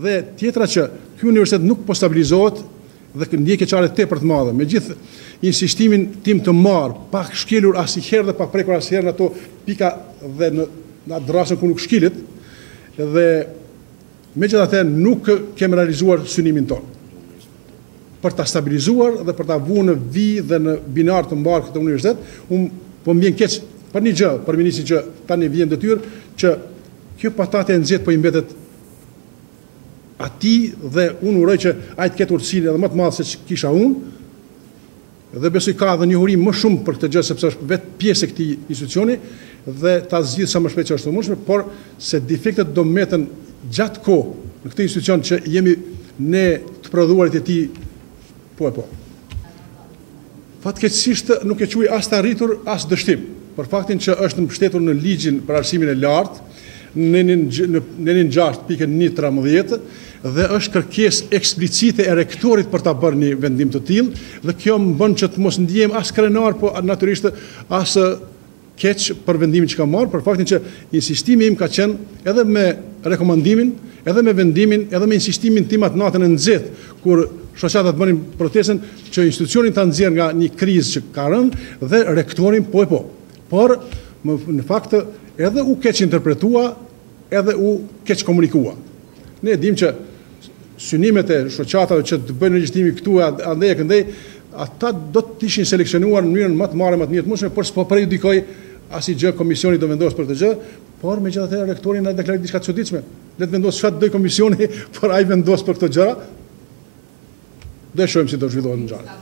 Dhe tjetra që ky universitet nuk po stabilizohet dhe ndjek çare tepër të mëdha. Me gjithë insistimin tim të marr, pak shkelur asnjëherë dhe pak prekur asnjëherë në ato pika dhe në atë drasën ku nuk shkilet, dhe megjithatë nuk kemi realizuar synimin tonë. Për ta stabilizuar dhe për ta vuar në vijë dhe në binar të mbar këtë universitet, po më vjen keq për një gjë, për ministrin që tani vjen detyrë që kjo patate e nxehtë po i mbetet atij, dhe unë uroj që ai të ketë urtësinë edhe më të madhe se kisha unë, dhe besoj ka edhe një hurim më shumë për këtë gjë sepse është vetë pjesë e këtij institucioni, dhe ta zgjidh sa më shpejt që është e mundshme, por se defektet do mbeten gjatë kohë në këtë institucion që jemi ne të prodhuarit e tij po. Fatkeqësisht nuk e quaj as të arritur as dështim, për faktin që është mbështetur në ligjin për arsimin e lartë, në 6.113 dhe është kërkesë eksplicite e rektorit për ta bërë një vendim të tillë, dhe kjo më bën që të mos ndihem as krenar, po natyrisht as keq për vendimin që ka marrë, për faktin që insistimi im ka qenë edhe me rekomandimin, edhe me vendimin, edhe me insistimin tim atë natën e nxehtë, kur shoqatat bënin protestën që institucionin ta nxjerrë nga një krizë që ka rënë, dhe rektorin po. Por në fakt edhe u keq interpretua, edhe u keq komunikua. Ne dim që synimet e shoqatave që të bëjnë regjistrimi këtu andej e këndej, ata do të ishin seleksionuar në mënyrën më të mirë të mundshme, por s'po prejudikoj asnjë komisioni do vendos për këtë gjë, por megjithatë rektori na deklaroi diçka të çuditshme. Le të vendos çfarë do komisioni, por ai vendos për këto gjëra. Do shohim si do zhvillohen ngjarjet.